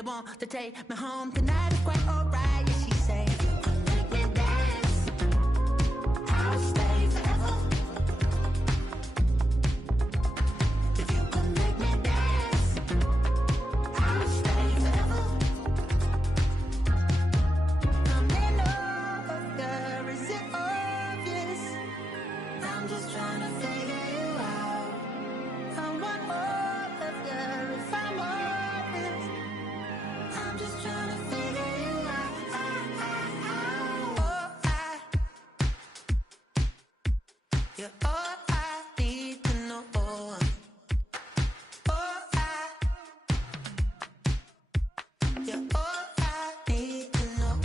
They want to take me home tonight. It's quite alright. Yeah, she say, come make me dance. I'll stay forever. If you come make me dance, I'll stay forever. I'm in over, is it obvious? I'm just trying to figure you out. I want all of you if I'm honest. I'm just trying to figure you out. You're all I need to know. You're all I need to know.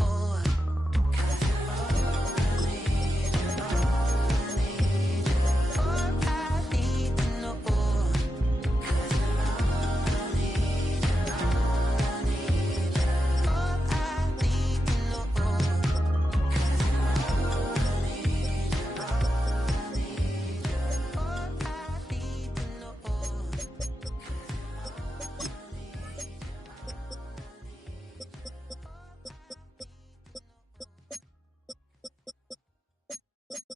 'Cause you're all I need, you're all I need, you're all I need to know. 'Cause you're all I need, you're all I need, you're all I need to know. 'Cause you're all I need, you're all I need, you're all I need to know.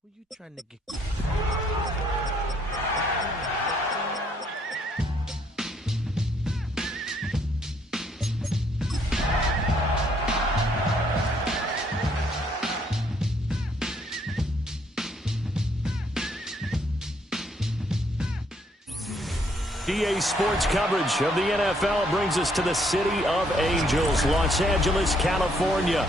Were you trying to get? EA Sports coverage of the NFL brings us to the City of Angels, Los Angeles, California.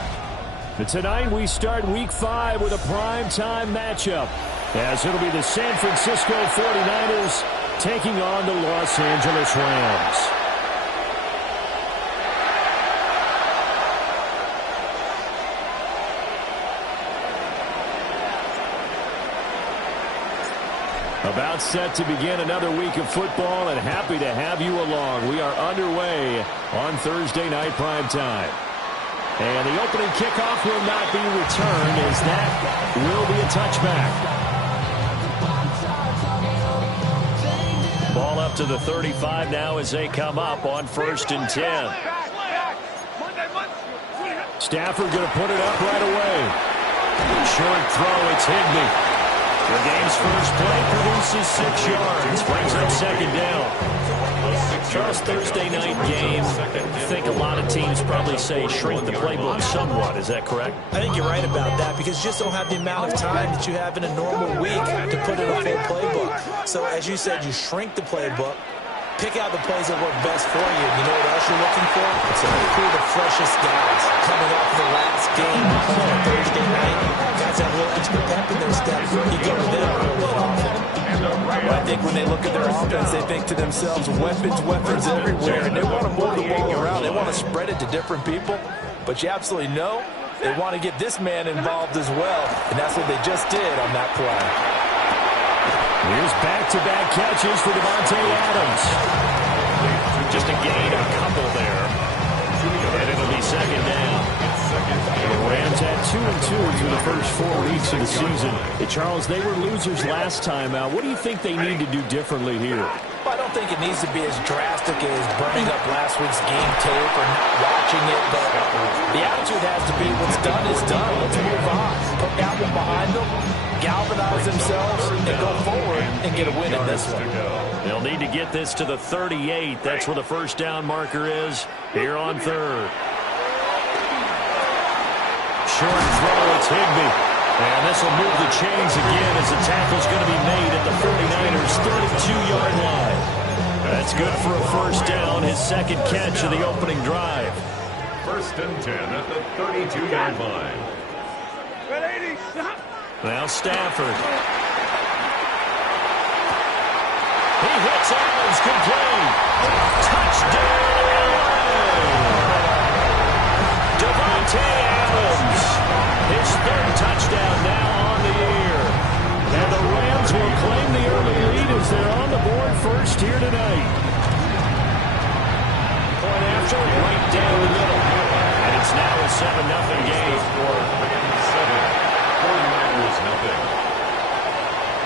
And tonight we start Week 5 with a primetime matchup, as it'll be the San Francisco 49ers taking on the Los Angeles Rams. About set to begin another week of football, and happy to have you along. We are underway on Thursday night primetime. And the opening kickoff will not be returned, as that will be a touchback. Ball up to the 35 now as they come up on 1st and 10. Stafford going to put it up right away. Short throw, it's Higbee. The game's first play produces 6 yards, brings up 2nd down. Charles, Thursday night game, I think a lot of teams probably say shrink the playbook somewhat. Is that correct? I think you're right about that, because you just don't have the amount of time that you have in a normal week to put in a full playbook. So as you said, you shrink the playbook, pick out the plays that work best for you. You know what else you're looking for? It's who are the freshest guys coming off the last game on Thursday night. Guys have a little extra pep in their step. You go to them real often. I think when they look at their offense, they think to themselves, weapons everywhere, and they want to move the ball around. They want to spread it to different people, but you absolutely know they want to get this man involved as well, and that's what they just did on that play. Here's back-to-back catches for Devontae Adams. Just a gain of a couple there, and it'll be 2nd down. The Rams had 2-2 through the first 4 weeks of the season. Hey, Charles, they were losers last time out. What do you think they need to do differently here? Well, I don't think it needs to be as drastic as burning up last week's game tape or not watching it, but the attitude has to be what's done is done. Let's move on. Put that one behind them, galvanize themselves, and go forward and get a win in this one. They'll need to get this to the 38. That's where the 1st down marker is here on 3rd. Short throw, it's Higbee. And this will move the chains again as the tackle's going to be made at the 49ers' 32-yard line. That's good for a 1st down, his 2nd catch of the opening drive. 1st and 10 at the 32-yard line. Now Stafford. He hits Adams, good play. Touchdown! Devontae Adams, his 3rd touchdown now on the year. And the Rams will claim the early lead as they're on the board first here tonight. Point after, right down the middle. And it's now a 7-0 game. 49ers nothing.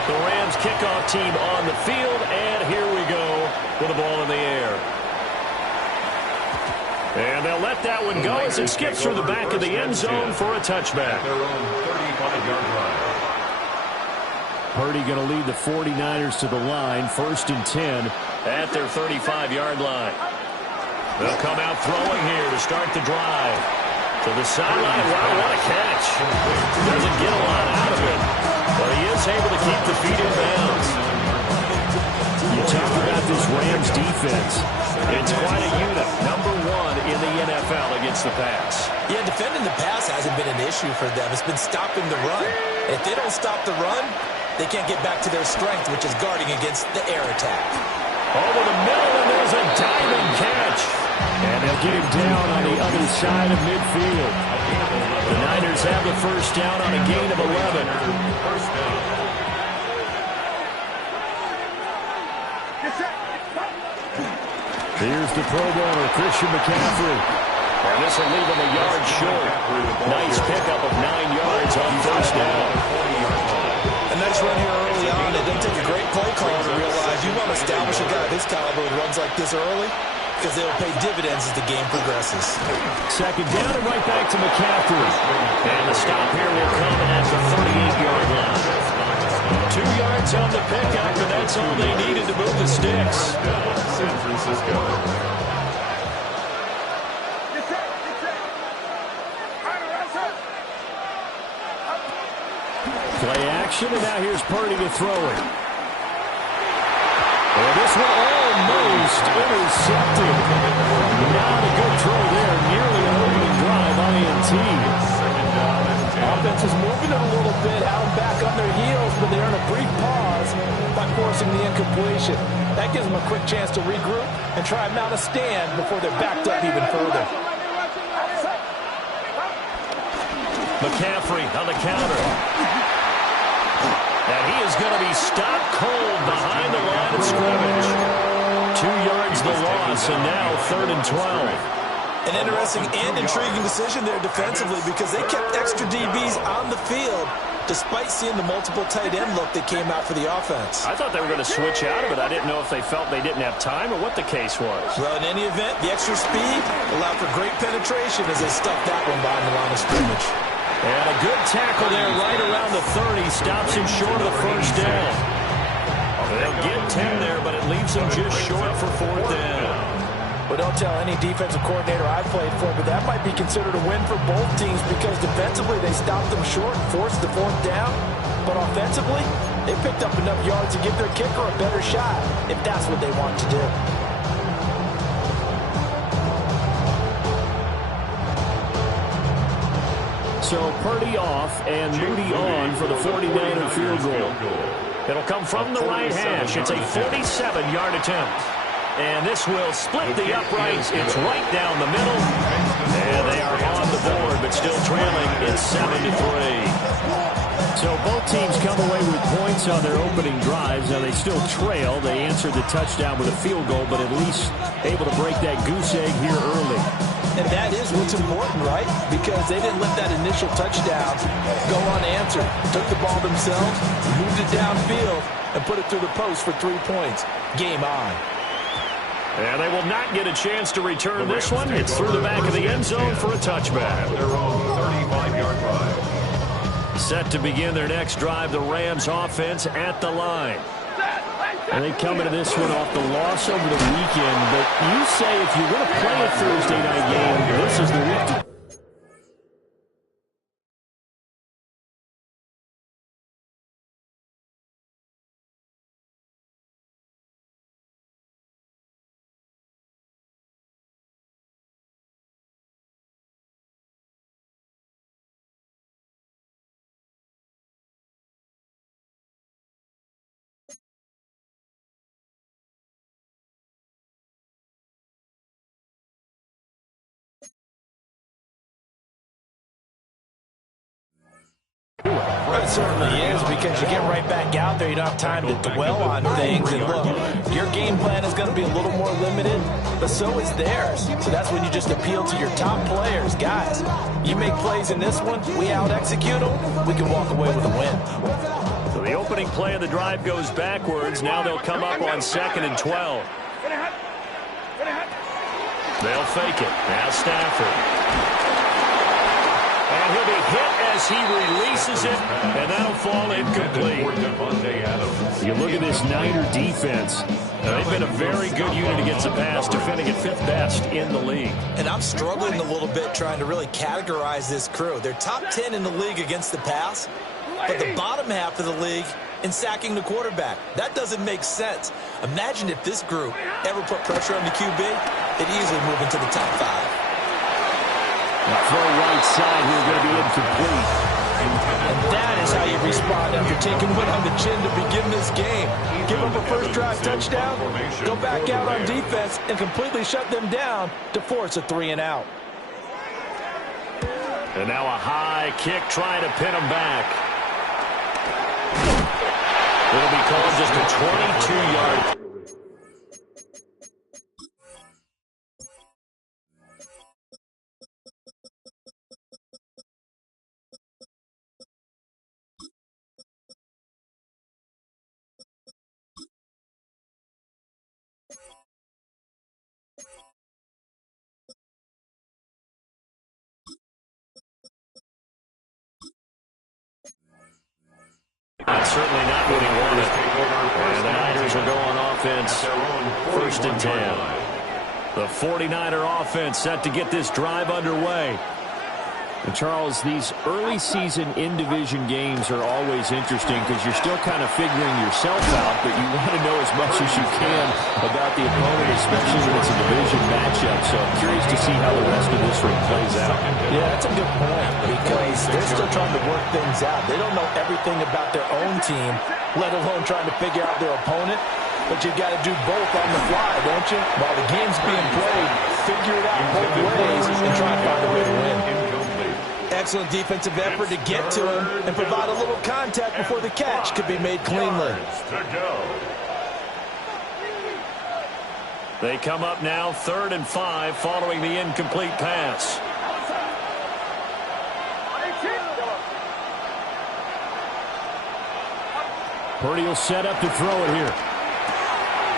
The Rams kickoff team on the field, and here we go with the ball in the air. And they'll let that one go as it skips through the back of the end zone for a touchback. Their own 35-yard line. Purdy going to lead the 49ers to the line, 1st and 10 at their 35-yard line. They'll come out throwing here to start the drive. To the sideline. Wow, what a catch. Doesn't get a lot out of it, but he is able to keep the feet in bounds. You talk about this Rams defense. It's quite a unit. Number 1 in the NFL against the pass. Yeah, defending the pass hasn't been an issue for them. It's been stopping the run. If they don't stop the run, they can't get back to their strength, which is guarding against the air attack. Over the middle, and there's a diving catch. And they'll get him down on the other side of midfield. The Niners have the first down on a gain of 11. First down. Here's the Pro Bowler, Christian McCaffrey. And this will leave him a yard short. Nice pickup of 9 yards on first down. A nice run here early on. It doesn't take a great play caller to realize you want to establish a guy of his caliber who runs like this early because they'll pay dividends as the game progresses. Second down and right back to McCaffrey. And the stop here will come at the 38-yard line. 2 yards on the pickup, and that's all they needed to move the sticks. San Francisco. Play action, and now here's Purdy to throw it. And this one almost intercepted. Not a good throw there. Nearly an opening drive on INT. Offense is moving it a little bit, out and back on their heels, but they earn a brief pause by forcing the incompletion. That gives them a quick chance to regroup and try and mount a stand before they're backed up even further. McCaffrey on the counter. And he is going to be stopped cold behind the line of scrimmage. 2 yards the loss, and now 3rd and 12. An interesting and intriguing decision there defensively because they kept extra DBs on the field despite seeing the multiple tight end look that came out for the offense. I thought they were going to switch out of it. I didn't know if they felt they didn't have time or what the case was. Well, in any event, the extra speed allowed for great penetration as they stuffed that one behind the line of scrimmage. And a good tackle there right around the 30. Stops him short of the first down. They'll get 10 there, but it leaves them just short for 4th down. But don't tell any defensive coordinator I've played for, but that might be considered a win for both teams because defensively they stopped them short and forced the 4th down. But offensively, they picked up enough yards to give their kicker a better shot if that's what they want to do. So Purdy off and Moody on for the 49er field goal. It'll come from the right hash. It's a 47-yard attempt. And this will split the uprights. It's right down the middle. And they are on the board, but still trailing. It's 7-3. So both teams come away with points on their opening drives. Now they still trail. They answered the touchdown with a field goal, but at least able to break that goose egg here early. And that is what's important, right? Because they didn't let that initial touchdown go unanswered. Took the ball themselves, moved it downfield, and put it through the post for 3 points. Game on. And they will not get a chance to return this one. It's through the back of the end zone for a touchback. Their own 35-yard drive. Set to begin their next drive, the Rams offense at the line. And they come into this one off the loss over the weekend. But you say if you're going to play a Thursday night game, this is the week to It certainly is because you get right back out there. You don't have time to dwell on things. And look, your game plan is going to be a little more limited, but so is theirs. So that's when you just appeal to your top players. Guys, you make plays in this one, we out-execute them, we can walk away with a win. So the opening play of the drive goes backwards. Now they'll come up on 2nd and 12. They'll fake it. Now Stafford. And he'll be hit as he releases it, and that'll fall incomplete. You look at this Niner defense. They've been a very good unit against the pass, defending at 5th best in the league. And I'm struggling a little bit trying to really categorize this crew. They're top 10 in the league against the pass, but the bottom half of the league in sacking the quarterback. That doesn't make sense. Imagine if this group ever put pressure on the QB, they'd easily move into the top 5. The throw right side here going to be incomplete. And that is how you respond after taking one on the chin to begin this game. Give up a first drive touchdown, go back out on defense, and completely shut them down to force a 3-and-out. And now a high kick trying to pin them back. It'll be called just a 22-yard. That's certainly not what he wanted. And the Niners will go on offense, 1st and 10. The 49er offense set to get this drive underway. And Charles, these early season in-division games are always interesting because you're still kind of figuring yourself out, but you want to know as much as you can about the opponent, especially when it's a division matchup. So I'm curious to see how the rest of this one plays out. Yeah, that's a good point because they're still trying to work things out. They don't know everything about their own team, let alone trying to figure out their opponent. But you've got to do both on the fly, don't you? While the game's being played, figure it out both ways and try and find a way to win. Excellent defensive effort to get to him and provide a little contact before the catch could be made cleanly. They come up now 3rd and 5 following the incomplete pass. Purdy will set up to throw it here.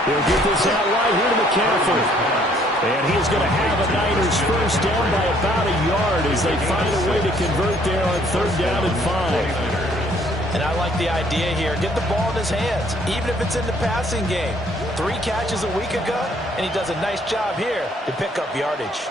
He'll get this out wide here to McCaffrey. And he is going to have a Niners first down by about a yard as they find a way to convert there on 3rd down and 5. And I like the idea here. Get the ball in his hands, even if it's in the passing game. 3 catches a week ago, and he does a nice job here to pick up yardage.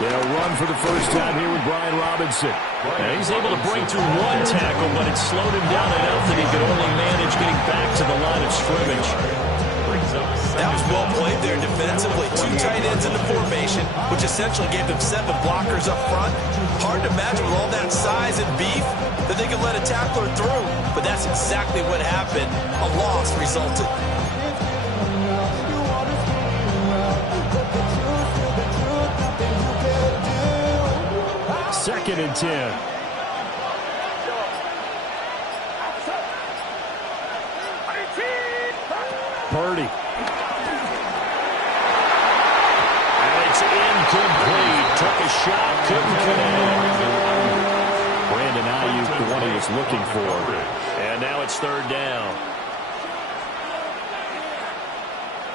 They'll run for the first time here with Brian Robinson. And he's able to break through 1 tackle, but it slowed him down enough that he could only manage getting back to the line of scrimmage. That was well played there defensively. 2 tight ends in the formation, which essentially gave them 7 blockers up front. Hard to imagine with all that size and beef that they could let a tackler through. But that's exactly what happened. A loss resulted. 2nd and 10. Purdy. And it's incomplete. Took a shot, couldn't connect. Brandon Ayuk, the one he was looking for. And now it's 3rd down.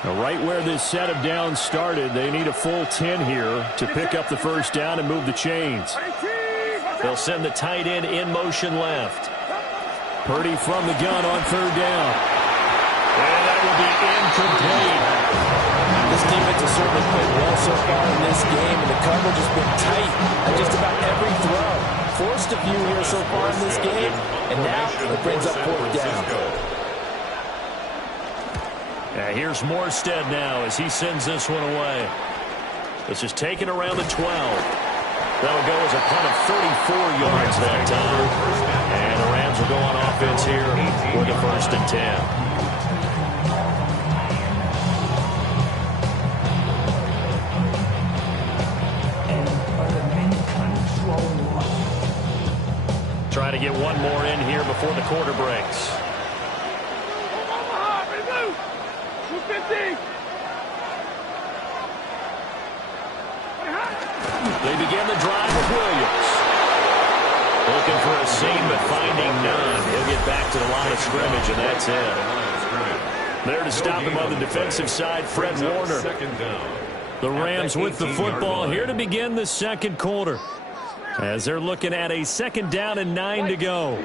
Now right where this set of downs started, they need a full 10 here to pick up the first down and move the chains. They'll send the tight end in motion left. Purdy from the gun on 3rd down. And that will be incomplete. This defense has certainly played well so far in this game, and the coverage has been tight at just about every throw. Forced a few here so far in this game, and now it brings up 4th down. Here's Morstead now as he sends this one away. This is taken around the 12. That'll go as a punt of 34 yards that time. And the Rams will go on offense here with the 1st and 10. Trying to get one more in here before the quarter breaks. They begin the drive with Williams. Looking for a seam, but finding none. He'll get back to the line of scrimmage, and that's it. There to stop him on the defensive side, Fred Warner. Second down. The Rams with the football here to begin the second quarter, as they're looking at a second down and 9 to go.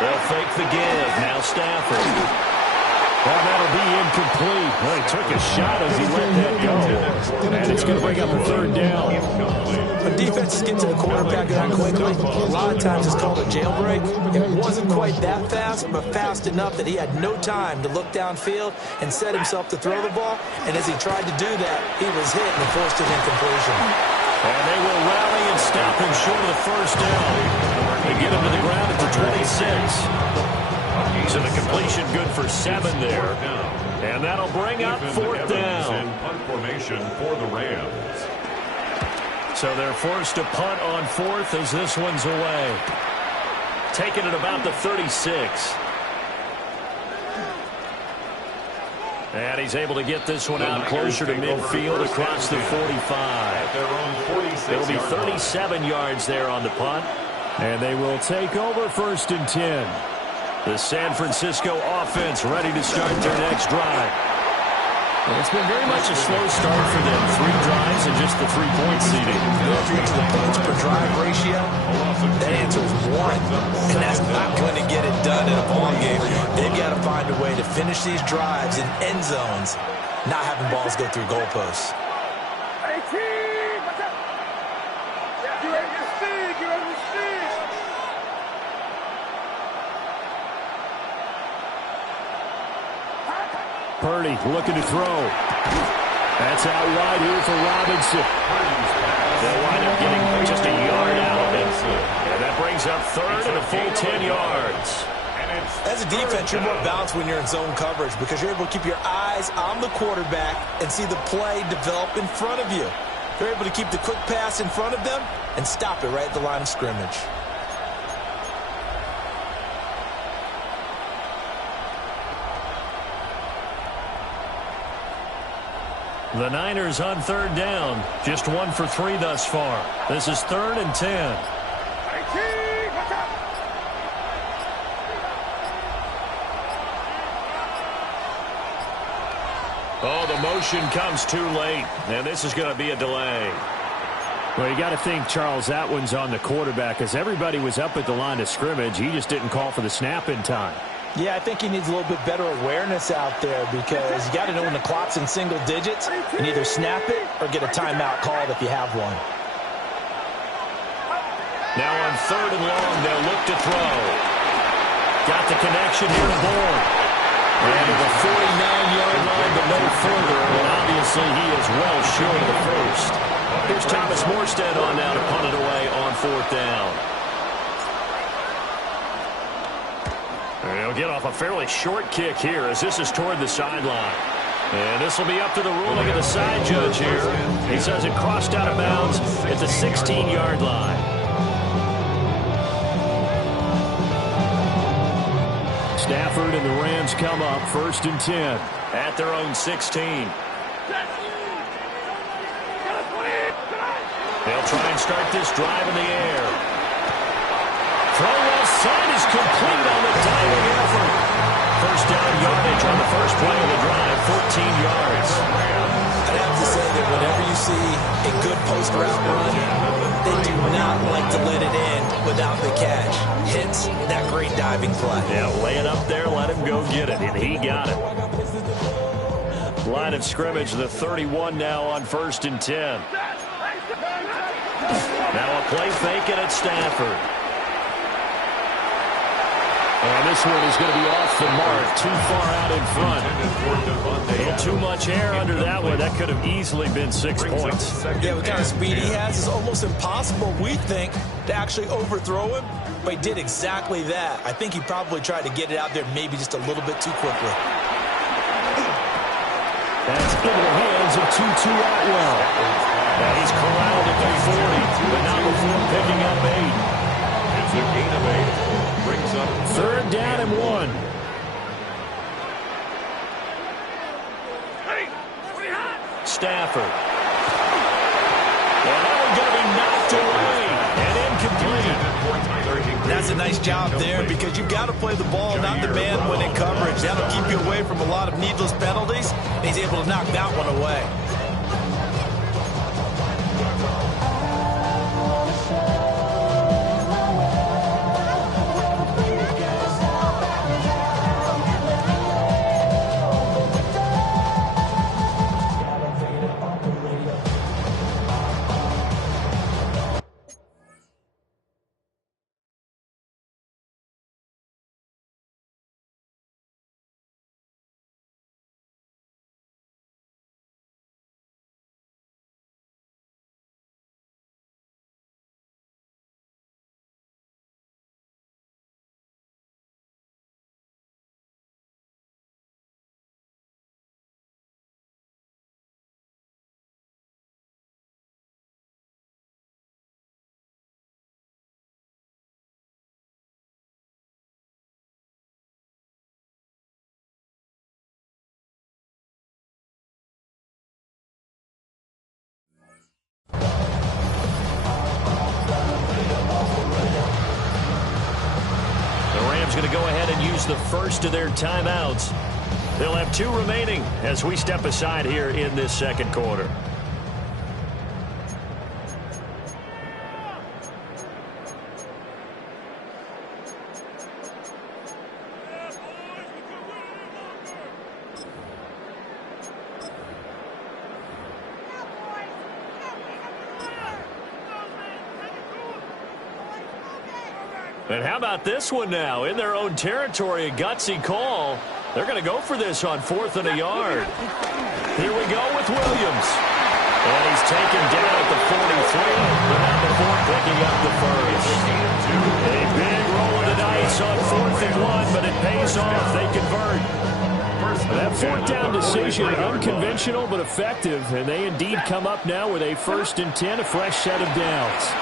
They'll fake the give. Now Stafford. Well, that'll be incomplete. Well, he took a shot as he let that go. And it's going to bring up a third down. When defenses get to the quarterback that quickly, a lot of times it's called a jailbreak. It wasn't quite that fast, but fast enough that he had no time to look downfield and set himself to throw the ball. And as he tried to do that, he was hit and forced an incompletion. And they will rally and stop him short of the first down. They get him to the ground at the 26. So the completion good for 7 there. And that'll bring up fourth down. Punt formation for the Rams. So they're forced to punt on fourth as this one's away. Taking it about the 36. And he's able to get this one out closer to midfield across the 45. It'll be 37 yards there on the punt. And they will take over first and 10. The San Francisco offense ready to start their next drive. Well, it's been very much a slow start for them. 3 drives and just the 3-point seeding. If you get to the points per drive ratio, that answer is 1. And that's not going to get it done in a ball game. They've got to find a way to finish these drives in end zones, not having balls go through goalposts. Purdy looking to throw. That's out wide here for Robinson. They'll wind up getting just a yard out of it. And that brings up third and a full 10 yards. As a defense, you're more balanced when you're in zone coverage because you're able to keep your eyes on the quarterback and see the play develop in front of you. They're able to keep the quick pass in front of them and stop it right at the line of scrimmage. The Niners on third down. Just 1 for 3 thus far. This is 3rd and 10. Oh, the motion comes too late, and this is going to be a delay. Well, you got to think, Charles, that one's on the quarterback as everybody was up at the line of scrimmage. He just didn't call for the snap in time. Yeah, I think he needs a little bit better awareness out there because you got to know when the clock's in single digits and either snap it or get a timeout called if you have one. Now on 3rd and long, they'll look to throw. Got the connection here to Bourne. And to the 49-yard line, but no further. And obviously, he is well short of the first. Here's Thomas Morstead on now to punt it away on 4th down. They'll get off a fairly short kick here as this is toward the sideline. And this will be up to the ruling of the side judge here. He says it crossed out of bounds at the 16-yard line. Stafford and the Rams come up 1st and 10 at their own 16. They'll try and start this drive in the air. Throw left side is complete on the diving effort. First down yardage on the first play of the drive, 14 yards. I'd have to say that whenever you see a good post route run, they do not like to let it end without the catch. Hence that great diving play. Yeah, lay it up there, let him go get it, and he got it. Line of scrimmage, the 31 now on 1st and 10. Now a play fake it at Stafford. And this one is going to be off the mark, too far out in front. A little too much air under that one. That could have easily been 6 points. Yeah, what kind of speed he has is almost impossible, we think, to actually overthrow him. But he did exactly that. I think he probably tried to get it out there maybe just a little bit too quickly. That's into the hands of Tutu Atwell. And he's corralled at the 40, but not before picking up 8. It's a gain of 8. Brings up 3rd down and 1. Stafford. And that one's going to be knocked away and incomplete. That's an nice job there because you've got to play the ball, not the man when in coverage. That'll keep you away from a lot of needless penalties. And he's able to knock that one away. Going to go ahead and use the first of their timeouts. They'll have 2 remaining as we step aside here in this second quarter. And how about this one now? In their own territory, a gutsy call. They're going to go for this on 4th and a yard. Here we go with Williams. And he's taken down at the 43, but not before picking up the first. A big roll of the dice on 4th and 1, but it pays off. They convert. That 4th down decision, unconventional but effective, and they indeed come up now with a 1st and 10, a fresh set of downs.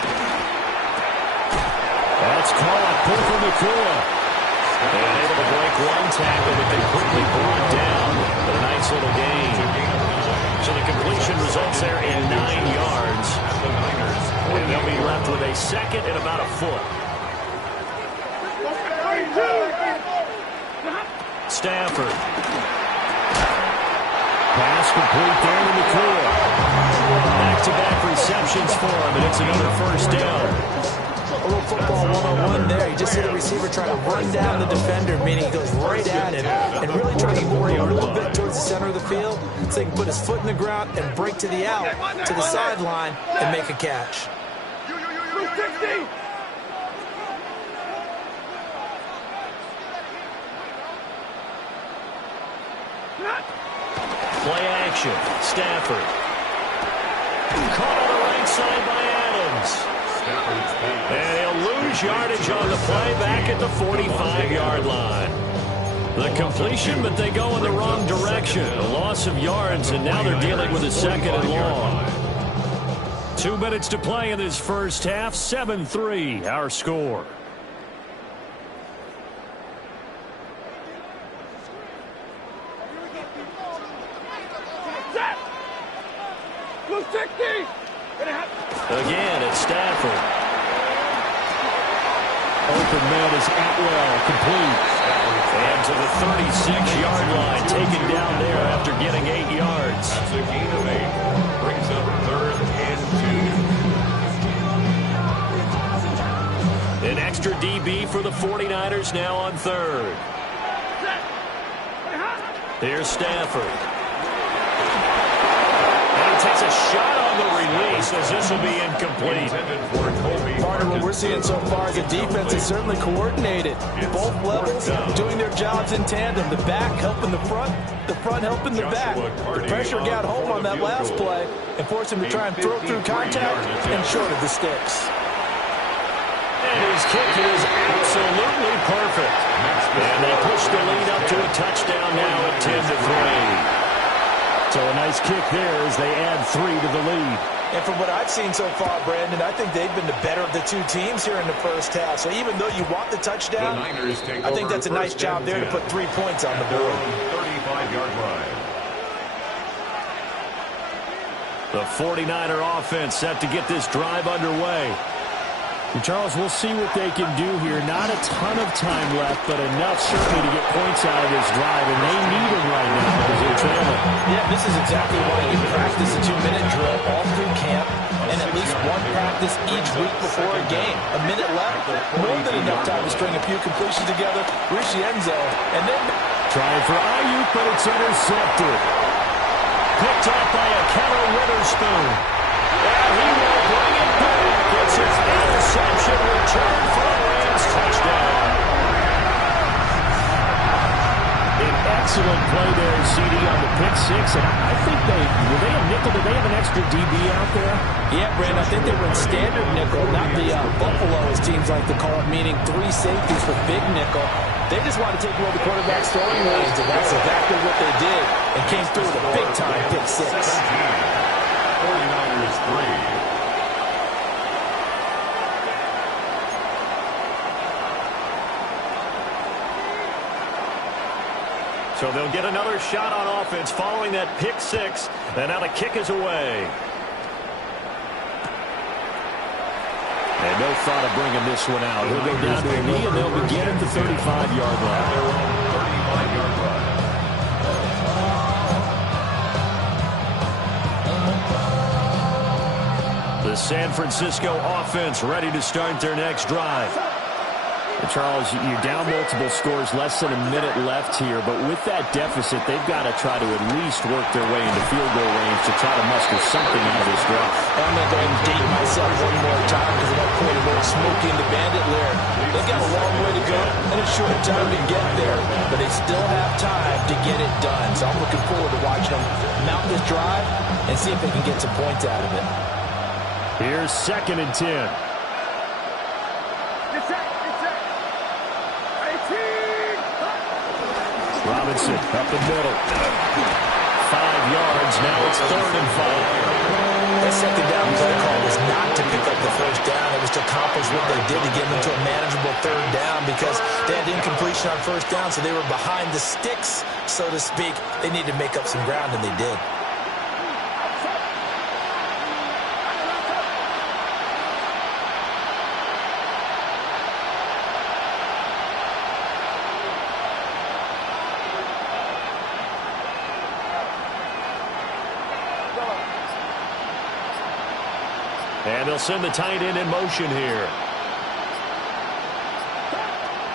That's caught. Cooper McCool. And able to break one tackle, but they quickly brought down. But a nice little gain. So the completion results there in 9 yards. And they'll be left with a 2nd and about a foot. Stafford. Pass complete there to McCool. Back-to-back receptions for him, and it's another 1st down. A little football 1-on-1 there. You just see the receiver trying to run down the defender, meaning he goes right at him and really trying to move him a little bit towards the center of the field so he can put his foot in the ground and break to the out, to the sideline, and make a catch. Play action. Stafford. Caught on the right side by Adams. And he'll lose yardage on the play back at the 45-yard line. The completion, but they go in the wrong direction. A loss of yards, and now they're dealing with a 2nd and long. 2 minutes to play in this first half. 7-3, our score. Again, it's Stafford. Open man is Atwell, complete. And to the 36-yard line, taken down there after getting 8 yards. That's a gain of 8. Brings up 3rd and 2. An extra DB for the 49ers now on 3rd. Here's Stafford. And he takes a shot on the release as this will be incomplete. Part of what we're seeing so far is the defense is certainly coordinated. Both levels doing their jobs in tandem. The back helping the front helping the back. The pressure got home on that last play and forced him to try and throw through contact and short of the sticks. And his kick is absolutely perfect. And they push the lead up to a touchdown now at 10-3. So a nice kick there as they add 3 to the lead. And from what I've seen so far, Brandon, I think they've been the better of the 2 teams here in the first half. So even though you want the touchdown, I think that's a nice job there to put 3 points on the board. 35-yard line. The 49er offense set to get this drive underway. And Charles, we'll see what they can do here. Not a ton of time left, but enough certainly to get points out of this drive, and they need them right now because they're trailing. Yeah, this is exactly why you practice a 2-minute drill all through camp and at least one practice each week before a game. A minute left, more than enough time to string a few completions together, reach the end zone, and then Trying for Ayuk, but it's intercepted. Picked up by a Keller Witherspoon. And he will bring it back. It's his interception return for a Rams touchdown. An excellent play there, CD, on the pick six. And I think were they a nickel? Did they have an extra DB out there? yeah, Brandon, I think they were in standard nickel, not the Buffalo, as teams like to call it, meaning 3 safeties for big nickel. They just wanted to take away the quarterback's throwing lanes, and that's exactly what they did, and came through with a big-time pick six. 49ers 3. So they'll get another shot on offense following that pick six. And now the kick is away. And no thought of bringing this one out. He'll go down to a knee, and they'll begin at the 35-yard line. Their own 35-yard line. The San Francisco offense ready to start their next drive. And Charles, you're down multiple scores, less than a minute left here, but with that deficit, they've got to try to at least work their way into field goal range to try to muster something out of this drive. I'm going to go ahead and date myself one more time because of that quarterback smoking the Bandit lyric. They've got a long way to go and a short time to get there, but they still have time to get it done. So I'm looking forward to watching them mount this drive and see if they can get some points out of it. Here's 2nd and 10. Robinson up the middle. 5 yards. Now it's 3rd and 5. That second down play call was not to pick up the first down. It was to accomplish what they did to get them to a manageable 3rd down because they had incompletion on 1st down, so they were behind the sticks, so to speak. They needed to make up some ground, and they did. And they'll send the tight end in motion here.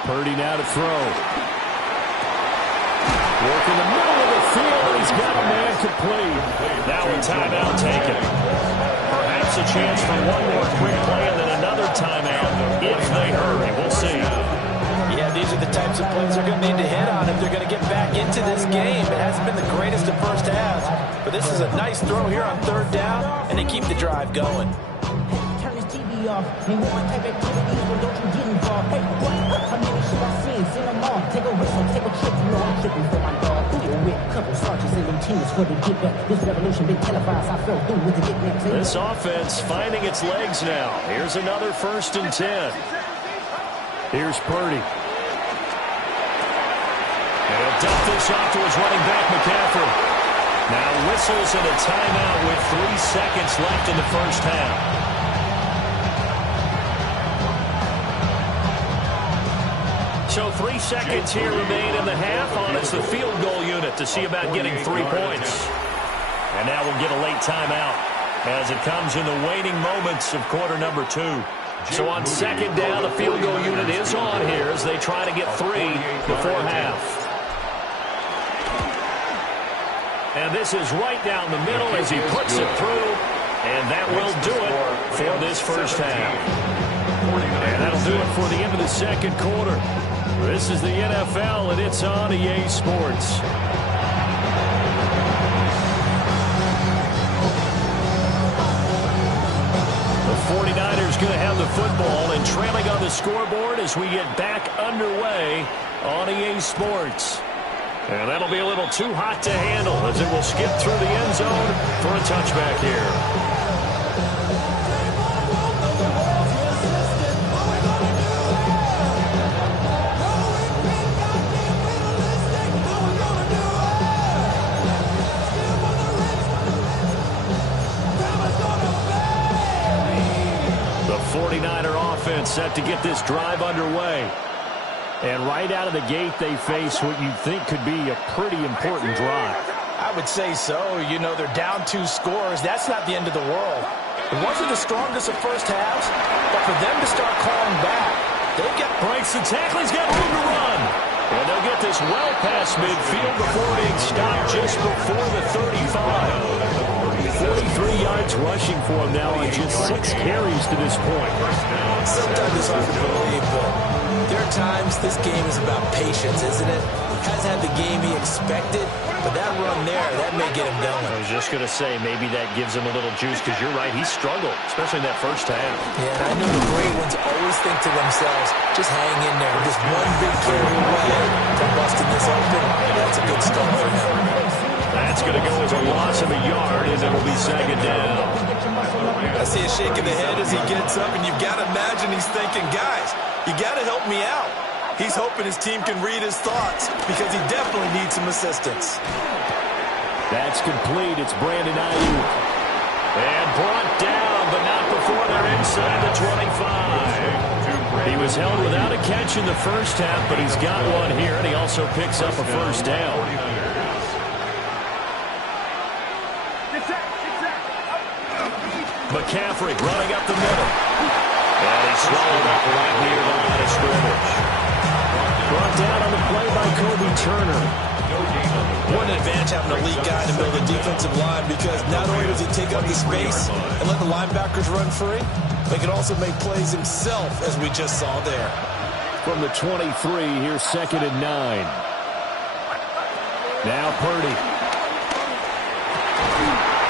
Purdy now to throw. Work in the middle of the field, and he's got a man complete. Now a timeout taken. Perhaps a chance for one more quick play and then another timeout if they hurry. We'll see. Yeah, these are the types of plays they're going to need to hit on if they're going to get back into this game. It hasn't been the greatest of first halves, but this is a nice throw here on 3rd down, and they keep the drive going. Turn this TV off. Ain't one type activities, but don't you get involved. Hey, what? How many shit I seen them all. Take a risk or take a trip. You know I'm tripping for my dog. Get with couple sergeants and them teams for the get back. This revolution been televised. I felt through with the get next. This offense finding its legs now. Here's another 1st and 10. Here's Purdy. And he'll dump this off to his running back, McCaffrey. Now whistles and a timeout with 3 seconds left in the first half. So 3 seconds here remain in the half on as the field goal unit to see about getting 3 points. And now we'll get a late timeout as it comes in the waning moments of quarter number 2. So on 2nd down, the field goal unit is on here as they try to get 3 before half. And this is right down the middle as he puts it through. And that will do it for this first half. And that'll do it for the end of the 2nd quarter. This is the NFL, and it's on EA Sports. The 49ers going to have the football and trailing on the scoreboard as we get back underway on EA Sports. And that'll be a little too hot to handle as it will skip through the end zone for a touchback here. The 49ers Niner offense set to get this drive underway. And right out of the gate, they face what you think could be a pretty important drive. I would say so. You know, they're down 2 scores. That's not the end of the world. It wasn't the strongest of first halves, but for them to start calling back, they've got... Breaks the tackle. He's got room to run. And they'll get this well past midfield before being stopped just before the 35. 43 yards rushing for him now on just 6 carries to this point. Sometimes it's hard to believe, but there are times this game is about patience, isn't it? Hasn't had the game he expected, but that run there, that may get him going. I was just going to say, maybe that gives him a little juice, because you're right, he struggled, especially in that first half. Yeah, and I know the great ones always think to themselves, just hang in there. Just one big carry away from busting this open, and that's a good start for him. That's going to go as a loss of a yard, and it'll be second down. I see a shake of the head as he gets up, and you've got to imagine he's thinking, guys, you got to help me out. He's hoping his team can read his thoughts because he definitely needs some assistance. That's complete. It's Brandon Ayuk. And brought down, but not before they're inside the 25. He was held without a catch in the first half, but he's got one here, and he also picks up a first down. McCaffrey running up the middle. And he's swallowed up right near the line of scrimmage. Brought down on the play by Kobe Turner. What an advantage having a elite guy to build a defensive line, because not only does he take up the space and let the linebackers run free, but he can also make plays himself, as we just saw there. From the 23, here's 2nd and 9. Now Purdy.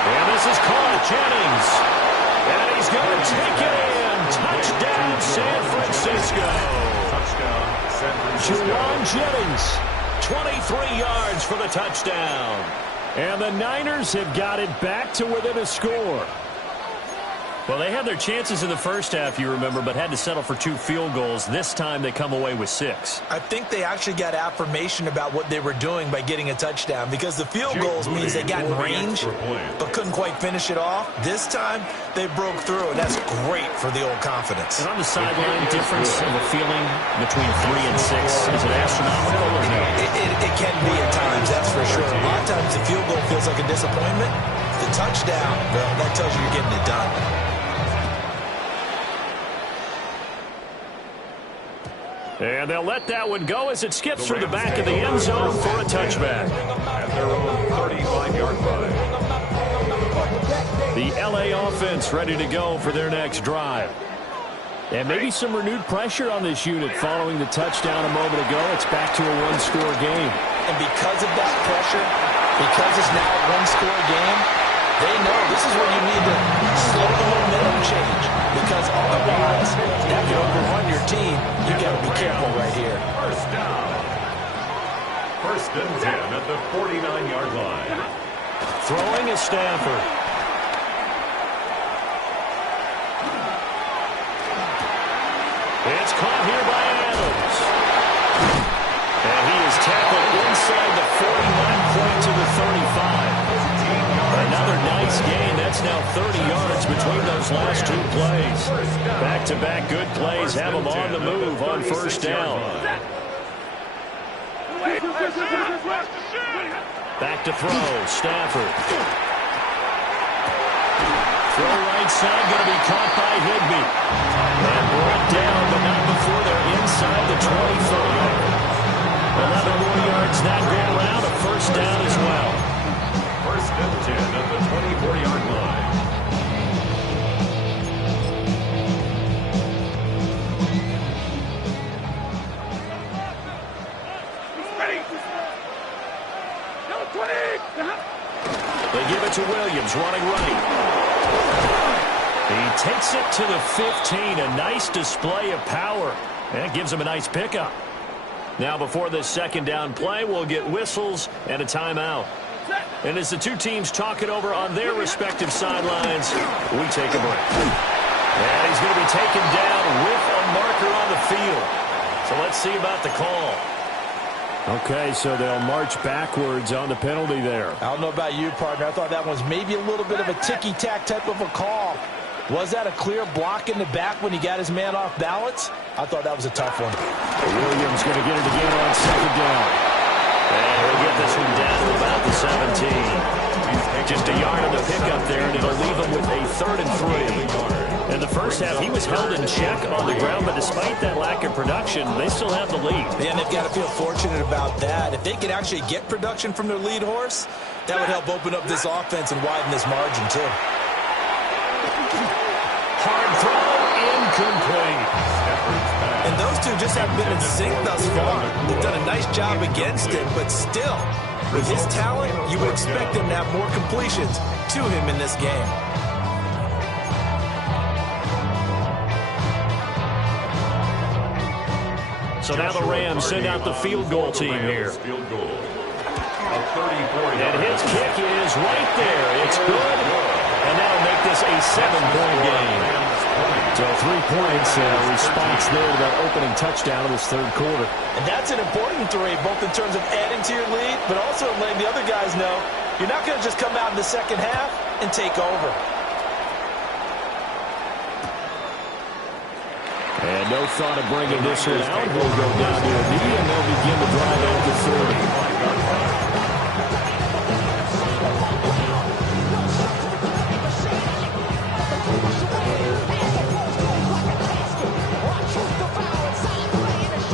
And this is caught. Jennings. And he's going to take it in. Touchdown, San Francisco. Touchdown, San Francisco. Juwan Jennings, 23 yards for the touchdown. And the Niners have got it back to within a score. Well, they had their chances in the first half, you remember, but had to settle for 2 field goals. This time they come away with 6. I think they actually got affirmation about what they were doing by getting a touchdown, because the field goals means they got in range but couldn't quite finish it off. This time they broke through, and that's great for the old confidence. And on the sideline, difference of a feeling between 3 and 6, is it astronomical or no? It can be at times, that's for sure. A lot of times the field goal feels like a disappointment. The touchdown, well, that tells you you're getting it done. And they'll let that one go as it skips through the back of the end zone for a touchback. At their own 35-yard line. The L.A. offense ready to go for their next drive. And maybe some renewed pressure on this unit following the touchdown a moment ago. It's back to a 1-score game. And because of that pressure, because it's now a 1-score game, they know this is where you need to slow the momentum change, because otherwise that can overrun your team. You got to be careful right here. First down. 1st and 10 at the 49-yard line. Throwing is Stafford. It's caught here by Adams. And he is tackled inside the 49 point to the 35. Another nice gain. That's now 30 yards between those last 2 plays. Back-to-back good plays have them on the move on first down. Back to throw. Stafford. Throw right side, going to be caught by Higbee. And brought down, but not before they're inside the 25. 11 more yards that go around, a first down as well. 1st and 10 at the 24-yard line. They give it to Williams, running right. He takes it to the 15. A nice display of power. And it gives him a nice pickup. Now, before this second down play, we'll get whistles and a timeout. And as the 2 teams talk it over on their respective sidelines, we take a break. And he's going to be taken down with a marker on the field. So let's see about the call. Okay, so they'll march backwards on the penalty there. I don't know about you, partner. I thought that was maybe a little bit of a ticky-tack type of a call. Was that a clear block in the back when he got his man off balance? I thought that was a tough one. Williams going to get it again on second down. And he'll get this one down to about the 17. Just a yard on the pickup there, and it'll leave him with a 3rd and 3. In the first half, he was held in check on the ground, but despite that lack of production, they still have the lead. Yeah, and they've got to feel fortunate about that. If they could actually get production from their lead horse, that would help open up this offense and widen this margin, too. Hard throw, incomplete. And those two just haven't been in sync thus far. They've done a nice job against him, but still, with his talent, you would expect him to have more completions to him in this game. So now the Rams send out the field goal team here. And his kick is right there. It's good. And that'll make this a 7-point game. So 3 points response there to that opening touchdown of this third quarter. And that's an important 3, both in terms of adding to your lead, but also letting the other guys know you're not going to just come out in the second half and take over. And no thought of bringing this one out. He'll go down to a knee, and they'll begin to drive out the 30.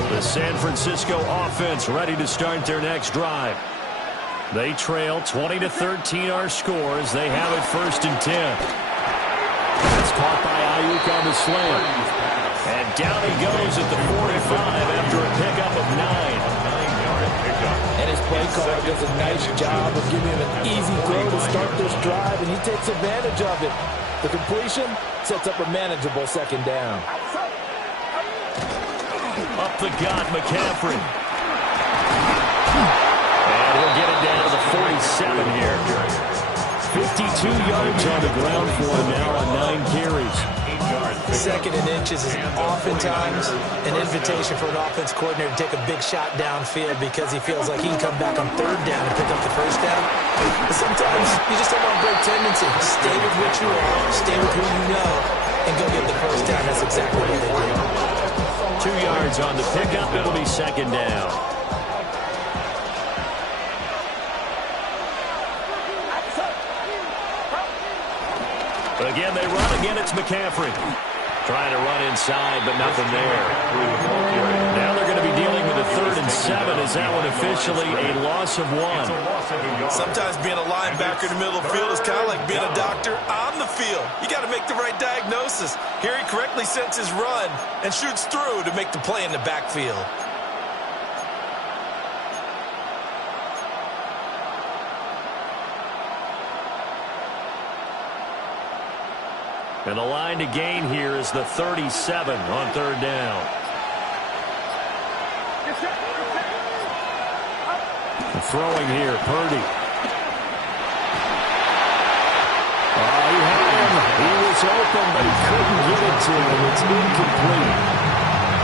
The San Francisco offense ready to start their next drive. They trail 20-13 our scores. They have it 1st and 10. That's caught by Ayuk on the slam. And down he goes at the 45 after a pickup of 9. And his play caller does a nice job of giving him an easy throw to start this drive, and he takes advantage of it. The completion sets up a manageable 2nd down. Up the gut, McCaffrey. And he'll get it down to the 47 here. 52 yards on the ground for him now on 9 carries. 2nd and inches is oftentimes an invitation for an offense coordinator to take a big shot downfield because he feels like he can come back on 3rd down and pick up the 1st down. But sometimes you just don't want a great tendency. Stay with what you are, stay with who you know, and go get the 1st down. That's exactly what they do. 2 yards on the pickup. It'll be 2nd down. Again, they run. Again, it's McCaffrey. Trying to run inside, but nothing there. Now they're going to be dealing with a 3rd and 7. Is that one officially a loss of 1? Sometimes being a linebacker in the middle of the field is kind of like being a doctor on the field. You got to make the right diagnosis. Here he correctly sets his run and shoots through to make the play in the backfield. And the line to gain here is the 37 on 3rd down. Throwing here, Purdy. He had him. He was open, but he couldn't get it to him. It's incomplete.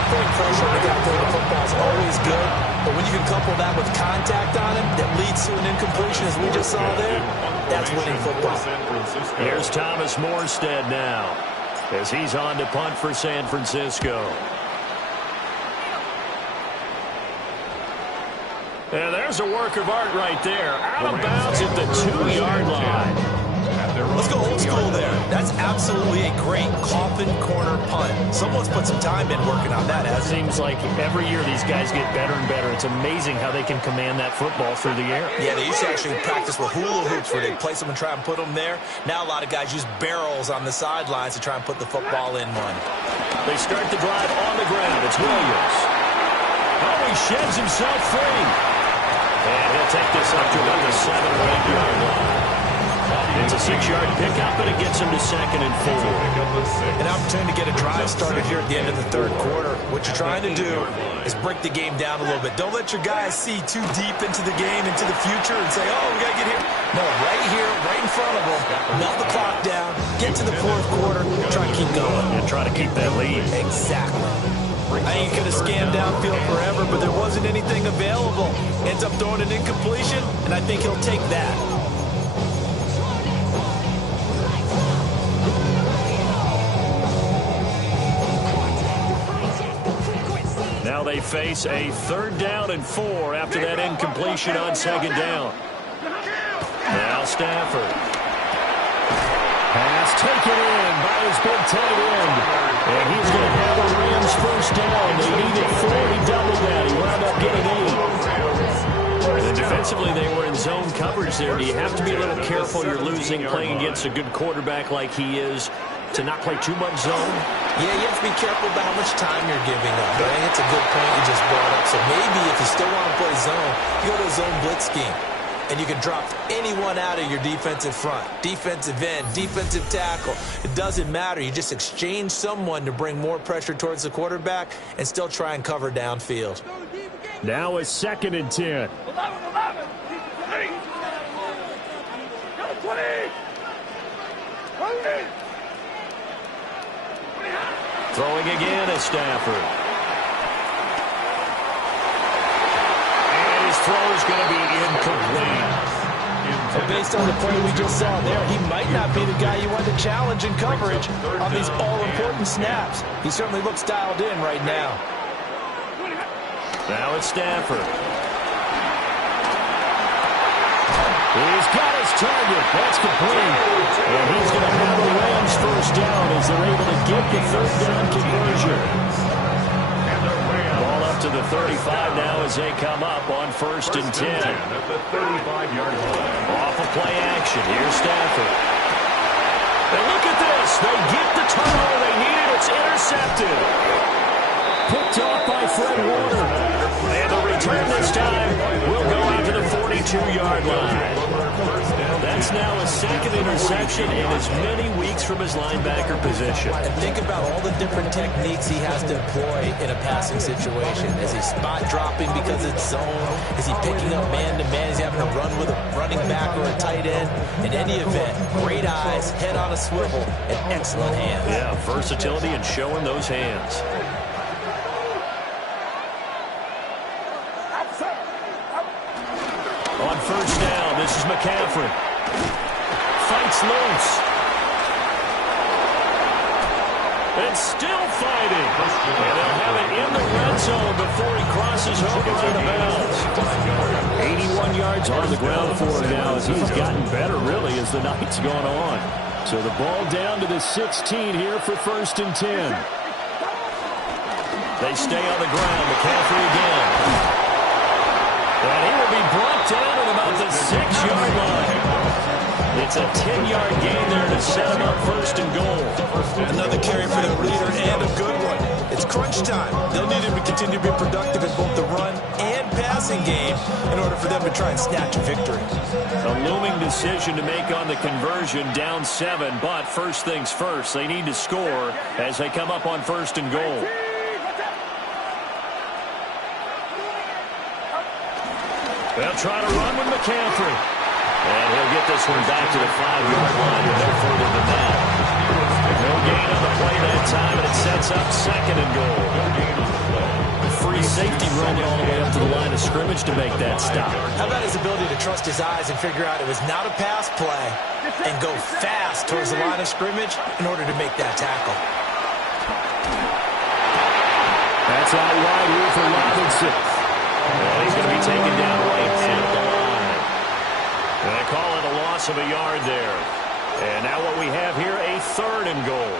Putting pressure on the guy throwing the football is always good, but when you can couple that with contact on him that leads to an incompletion, as we just saw there, that's winning football. Here's Thomas Morstead now as he's on to punt for San Francisco. And there's a work of art right there. Out of bounds at the 2-yard line. Let's go old school there. That's absolutely a great coffin corner punt. Someone's put some time in working on that, It hasn't he? seems like every year these guys get better and better. It's amazing how they can command that football through the air. Yeah, they used to actually practice with hula hoops where they place them and try and put them there. Now a lot of guys use barrels on the sidelines to try and put the football in one. They start the drive on the ground. It's Williams. Oh, he sheds himself free. And he'll take this up to about the 7 or 8-yard line. It's a 6-yard pickup, but it gets him to 2nd and 4. An opportunity to get a drive started here at the end of the 3rd quarter. What you're trying to do is break the game down a little bit. Don't let your guys see too deep into the game, into the future, and say, oh, we got to get here. No, right here, right in front of them, melt the clock down, get to the 4th quarter, try and keep going. And try to keep that lead. Exactly. I ain't going to scan downfield forever, but there wasn't anything available. Ends up throwing an incompletion, and I think he'll take that. Now they face a 3rd down and 4 after that incompletion on 2nd down. Now Stafford. Pass taken in by his big tight end. And he's going to have a Rams 1st down. They needed 4. He doubled that. He wound up getting 8. And defensively, they were in zone coverage there. Do you have to be a little careful? You're losing playing against a good quarterback like he is to not play too much zone? Yeah, you have to be careful about how much time you're giving up. I think it's a good point you just brought up. So maybe if you still want to play zone, you go to a zone blitz scheme. And you can drop anyone out of your defensive front, defensive end, defensive tackle. It doesn't matter. You just exchange someone to bring more pressure towards the quarterback and still try and cover downfield. Now it's 2nd and 10. Throwing again is Stafford. And his throw is going to be incomplete. Well, based on the play we just saw there, he might not be the guy you want to challenge in coverage on these all-important snaps. He certainly looks dialed in right now. Now it's Stafford. He's got his target. That's complete. And he's going to have the Rams 1st down as they're able to get the 3rd down conversion. Ball up to the 35 now as they come up on 1st and 10. At the 35-yard line. Off of play action. Here's Stafford. And look at this. They get the turnover they needed. It's intercepted. Picked off by Fred Warner. And the return this time will go out to the 42-yard line. That's now a 2nd interception in as many weeks from his linebacker position. And think about all the different techniques he has to employ in a passing situation. Is he spot dropping because it's zone? Is he picking up man-to-man? Is he having to run with a running back or a tight end? In any event, great eyes, head on a swivel, and excellent hands. Yeah, versatility and showing those hands. On 1st down, this is McCaffrey. Fights loose. And still fighting. And they'll have it in the red zone before he crosses over out of bounds. 81 yards on the ground for him now as he's gotten better, really, as the night's gone on. So the ball down to the 16 here for 1st and 10. They stay on the ground. McCaffrey again. And he will be brought down at about the 6-yard line. It's a 10-yard gain there to set him up 1st and goal. Another carry for the leader and a good one. It's crunch time. They'll need him to continue to be productive in both the run and passing game in order for them to try and snatch a victory. A looming decision to make on the conversion, down 7, but first things first, they need to score as they come up on 1st and goal. They'll try to run with McCaffrey. And he'll get this one back to the 5-yard line, but no further than that. No gain on the play that time, and it sets up 2nd and goal. Free safety running all the way up to the line of scrimmage to make that stop. How about his ability to trust his eyes and figure out it was not a pass play and go fast towards the line of scrimmage in order to make that tackle. That's out wide here for Robinson. And he's going to be taken down right at the line. And they call it a loss of a yard there. And now what we have here, a 3rd and goal.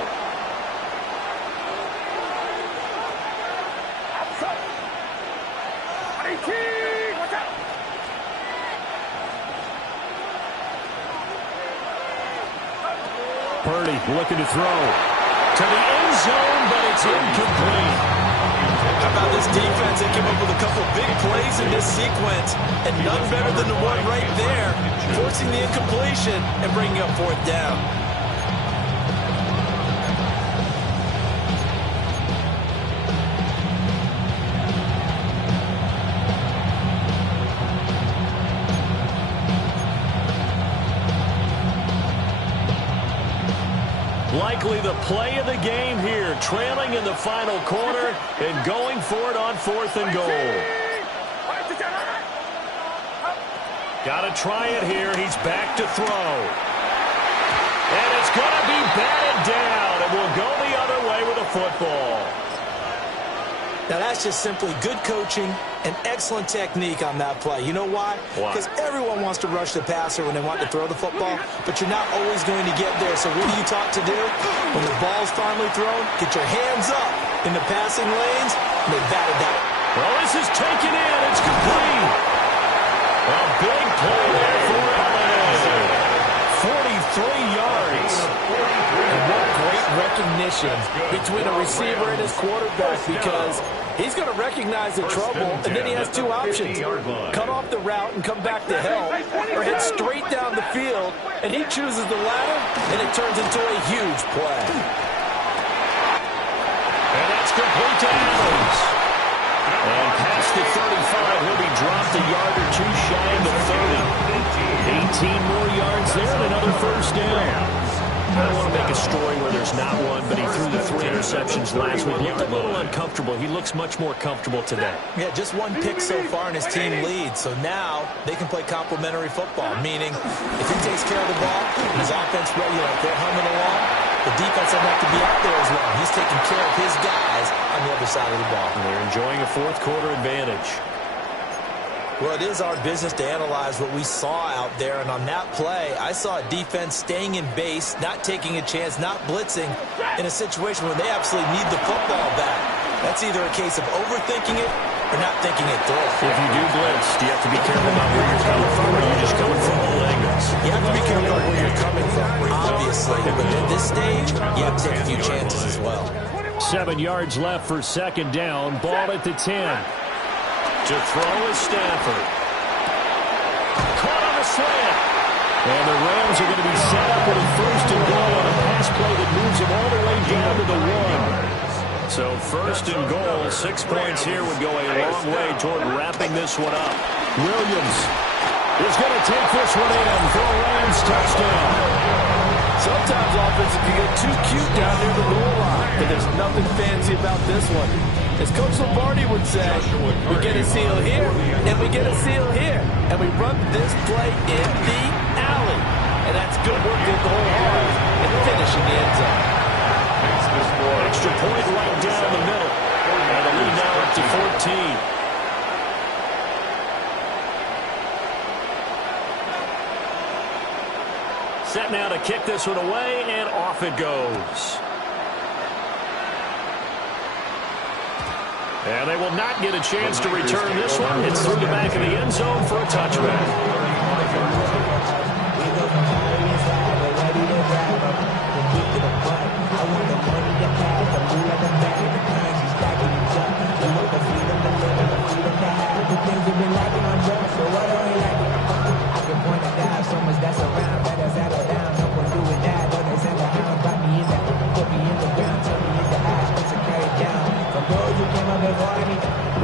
Purdy looking to throw to the end zone, but it's incomplete. How about this defense? They came up with a couple big plays in this sequence, and none better than the one right there, forcing the incompletion and bringing up 4th down. Likely the play of the game here, trailing in the final quarter and going for it on 4th and goal. Got to try it here. He's back to throw. And it's going to be batted down, and we'll go the other way with a football. Now, that's just simply good coaching and excellent technique on that play. You know why? Because everyone wants to rush the passer when they want to throw the football, but you're not always going to get there. So what are you taught to do? When the ball's finally thrown, get your hands up in the passing lanes, and they bat it down. Well, this is taken in. It's complete. A big play there for LA. 43 yards. And what great recognition between a receiver and his quarterback, because he's going to recognize the trouble, and then he has two options. Cut off the route and come back to help, or head straight down the field, and he chooses the latter, and it turns into a huge play. And that's complete to Adams. And past the 35, he'll be dropped a yard or two shy of the 30. 18 more yards there and another first down. I don't want to make a story where there's not one, but he threw the 3 interceptions last week. Looked a little uncomfortable. He looks much more comfortable today. Yeah, just one pick so far and his team leads. So now they can play complementary football, meaning if he takes care of the ball and his offense, they're humming along, the defense doesn't have to be out there as long. He's taking care of his guys on the other side of the ball. And they're enjoying a fourth quarter advantage. Well, it is our business to analyze what we saw out there, and on that play, I saw a defense staying in base, not taking a chance, not blitzing in a situation where they absolutely need the football back. That's either a case of overthinking it or not thinking it through. If you do blitz, do you have to be careful about where you're coming from, or are you just coming from all angles? You have to be careful about where you're coming from, obviously, but at this stage, you have to take a few chances as well. 7 yards left for second down. Ball at the 10. To throw is Stafford. Caught on the slant. And the Rams are going to be set up with a first and goal on a pass play that moves them all the way down to the 1. So first and goal, 6 points here would go a long way toward wrapping this one up. Williams is going to take this one in for a Rams touchdown. Sometimes offenses can get too cute down near the goal line, but there's nothing fancy about this one. As Coach Lombardi would say, we get a seal here, and we get a seal here, and we run this play in the alley. And that's good work to the whole hard and finish in the end zone. Extra point right down the middle. And the lead now up to 14. Set now to kick this one away, and off it goes. And they will not get a chance to return this one. It's through the back of the end zone for a touchback.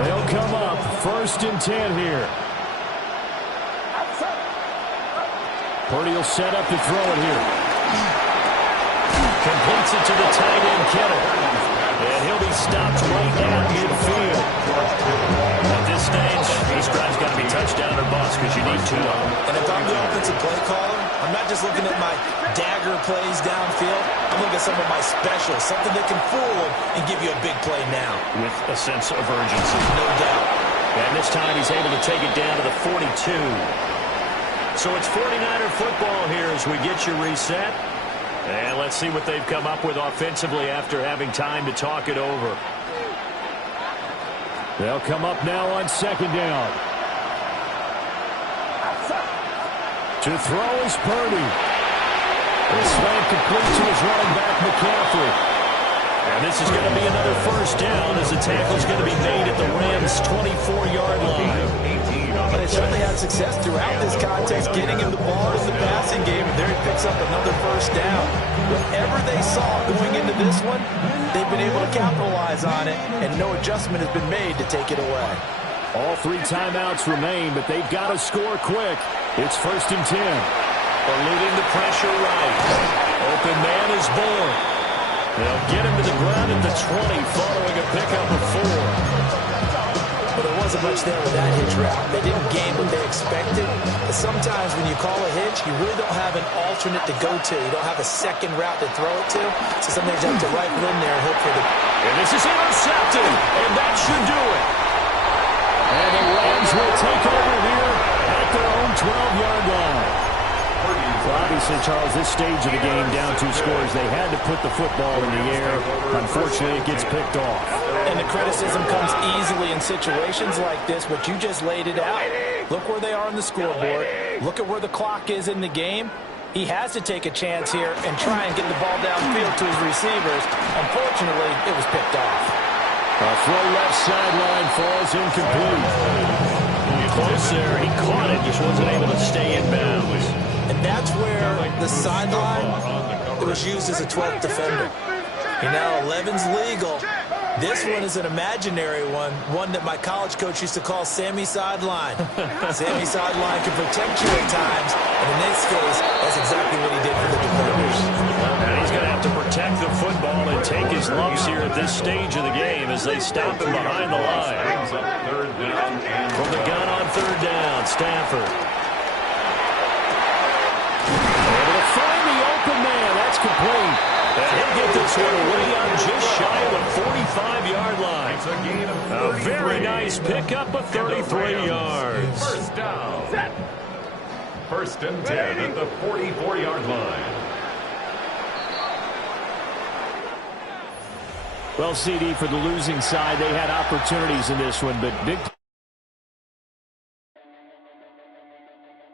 They'll come up first and 10 here. Purdy will set up to throw it here. Completes it to the tight end, Kittle. And he'll be stopped right at midfield. At this stage, these drives got to be touchdown or bust because you need 2 of them. And if I'm the offensive play caller, I'm not just looking at my dagger plays downfield. I'm looking at some of my specials, something that can fool them and give you a big play now. With a sense of urgency. No doubt. And this time he's able to take it down to the 42. So it's 49er football here as we get you reset. And let's see what they've come up with offensively after having time to talk it over. They'll come up now on second down. To throw is Purdy. The slant complete to his running back, McCaffrey. And this is going to be another first down as the tackle's going to be made at the Rams' 24-yard line. But they certainly had success throughout this contest, getting him the ball in the passing game, and there he picks up another first down. Whatever they saw going into this one, they've been able to capitalize on it, and no adjustment has been made to take it away. All 3 timeouts remain, but they've got to score quick. It's first and 10. Eluding the pressure right. Open man is born. They'll get him to the ground at the 20 following a pickup of 4. But there wasn't much there with that hitch route. They didn't gain what they expected. But sometimes when you call a hitch, you really don't have an alternate to go to. You don't have a second route to throw it to. So sometimes you have to rifle in there and hope for the... And this is intercepted. And that should obviously, Charles, this stage of the game, down 2 scores, they had to put the football in the air. Unfortunately, it gets picked off. And the criticism comes easily in situations like this, but you just laid it out. Look where they are on the scoreboard. Look at where the clock is in the game. He has to take a chance here and try and get the ball downfield to his receivers. Unfortunately, it was picked off. A throw left sideline falls incomplete. Close there. He caught it, just wasn't able to stay in bounds. And that's where the sideline, it was used as a 12th defender. You know, 11's legal. This one is an imaginary one that my college coach used to call Sammy Sideline. Sammy Sideline can protect you at times, and in this case, that's exactly what he did for the defenders. And he's going to have to protect the football and take his lumps here at this stage of the game as they stop him behind the line. From the gun on 3rd down, Stafford. Able to find the open man. That's complete. And he'll get this one away on just shy of the 45-yard line. A very nice pickup of 33 yards. First down. Set. 1st and 10 at the 44-yard line. Well, CD, for the losing side, they had opportunities in this one, but big